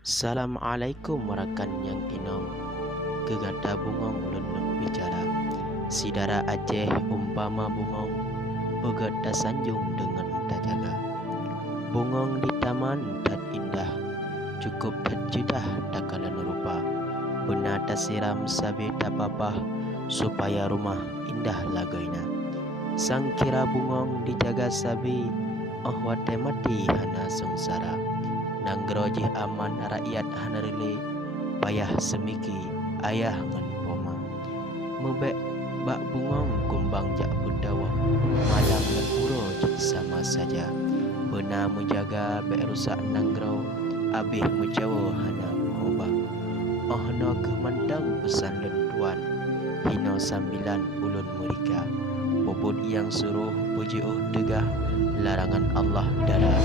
Assalamualaikum rakan yang inom, gegada bungong lunduk bicara. Sidara Aceh umpama bungong, begada sanjung dengan tajaga. Bungong di taman dan indah, cukup dan judah takalan rupa. Benar tak siram sabi tak papah, supaya rumah indah lagaina. Sang kira bungong dijaga sabi, oh wate mati hana sengsara. Nanggroji aman rakyat hanarile, payah semiki ayah ngan poma. Mebek bak bungong kumbang jak budawa, malam ngan uro jak sama saja. Benar menjaga bek rusak nanggro, abih mujawa hana muhoba. Oh no kemandang pesan lentuan, hino sambilan ulun mereka. Bobot yang suruh puji degah, larangan Allah darah